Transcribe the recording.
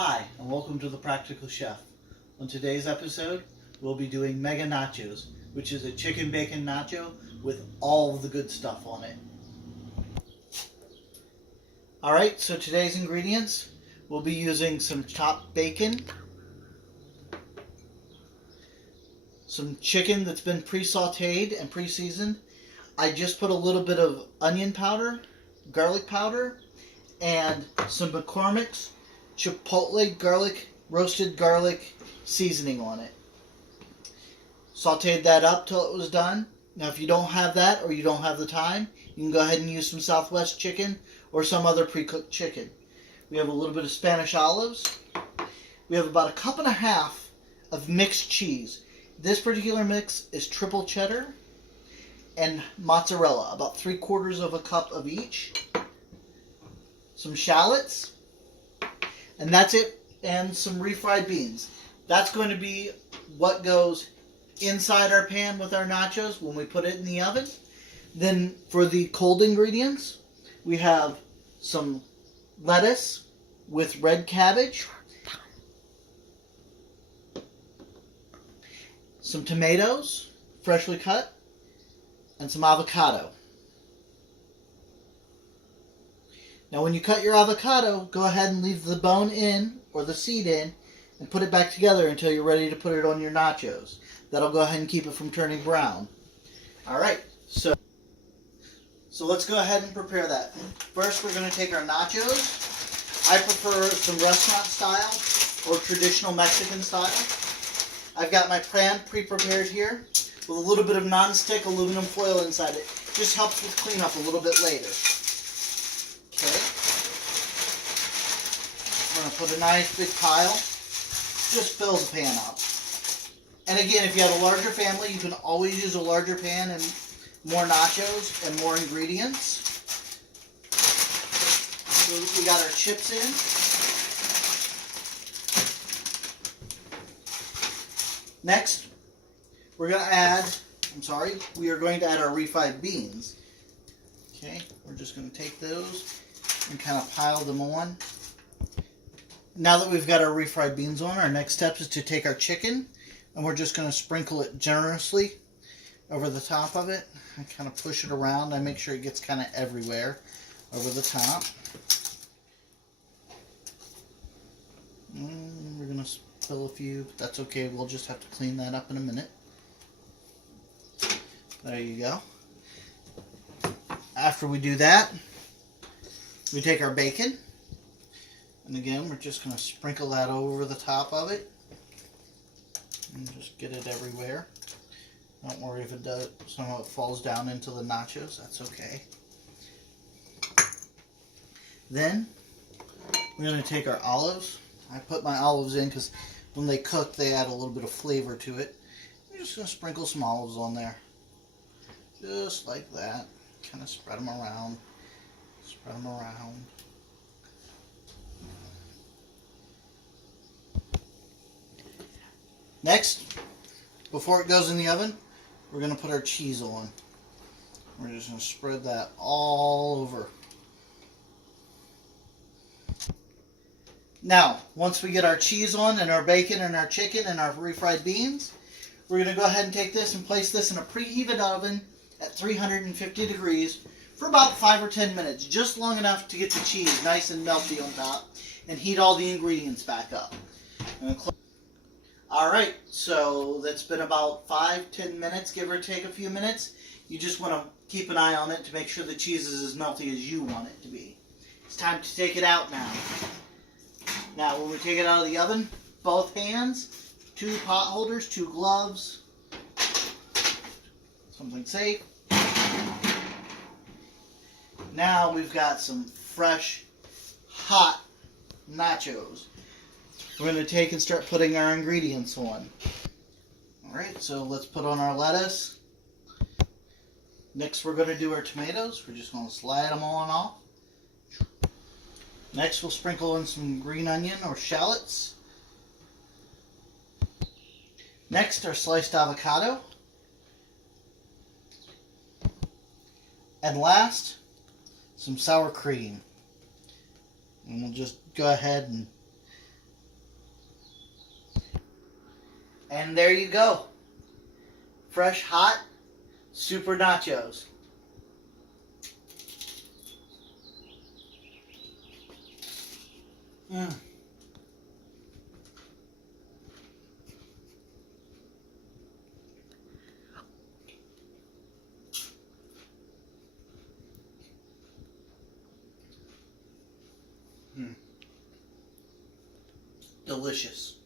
Hi, and welcome to The Practical Chef. On today's episode, we'll be doing Mega Nachos, which is a chicken bacon nacho with all of the good stuff on it. Alright, so today's ingredients, we'll be using some chopped bacon, some chicken that's been pre-sauteed and pre-seasoned. I just put a little bit of onion powder, garlic powder, and some McCormick's Chipotle roasted garlic seasoning on it. Sauteed that up till it was done. Now if you don't have that or you don't have the time, you can go ahead and use some Southwest chicken or some other pre-cooked chicken. We have a little bit of Spanish olives. We have about 1.5 cups of mixed cheese. This particular mix is triple cheddar and mozzarella, about 3/4 cup of each. Some shallots. And that's it, and some refried beans. That's going to be what goes inside our pan with our nachos when we put it in the oven. Then for the cold ingredients, we have some lettuce with red cabbage, some tomatoes, freshly cut, and some avocado. Now when you cut your avocado, go ahead and leave the bone in, or the seed in, and put it back together until you're ready to put it on your nachos. That'll go ahead and keep it from turning brown. Alright, so let's go ahead and prepare that. First we're going to take our nachos. I prefer some restaurant style or traditional Mexican style. I've got my pan pre-prepared here with a little bit of non-stick aluminum foil inside it. Just helps with cleanup a little bit later. Okay. I'm going to put a nice big pile. Just fill the pan up. And again, if you have a larger family, you can always use a larger pan and more nachos and more ingredients. So we got our chips in. Next, we're going to add, we are going to add our refried beans. Okay, we're just going to take those and kind of pile them on. Now that we've got our refried beans on, our next step is to take our chicken and we're just going to sprinkle it generously over the top of it and kind of push it around. I make sure it gets kind of everywhere over the top. We're going to spill a few, but that's okay. We'll just have to clean that up in a minute. There you go. After we do that, we take our bacon, and again, we're just going to sprinkle that over the top of it, and just get it everywhere. Don't worry if it does, some of it falls down into the nachos, that's okay. Then, we're going to take our olives. I put my olives in because when they cook, they add a little bit of flavor to it. I'm just going to sprinkle some olives on there. Just like that. Kind of spread them around. Spread them around. Next, before it goes in the oven, we're going to put our cheese on. We're just going to spread that all over. Now, once we get our cheese on and our bacon and our chicken and our refried beans, we're going to go ahead and take this and place this in a preheated oven at 350 degrees for about 5 or 10 minutes, just long enough to get the cheese nice and melty on top and heat all the ingredients back up. Alright, so that's been about 5-10 minutes, give or take a few minutes. You just want to keep an eye on it to make sure the cheese is as melty as you want it to be. It's time to take it out now. Now when we take it out of the oven, both hands, 2 pot holders, 2 gloves, something safe. Now we've got some fresh, hot nachos. We're going to take and start putting our ingredients on. Alright, so let's put on our lettuce. Next we're going to do our tomatoes. We're just going to slide them on off. Next we'll sprinkle in some green onion or shallots. Next our sliced avocado. And last, some sour cream. And we'll just go ahead and And there you go. Fresh, hot, super nachos. Mmm. Delicious.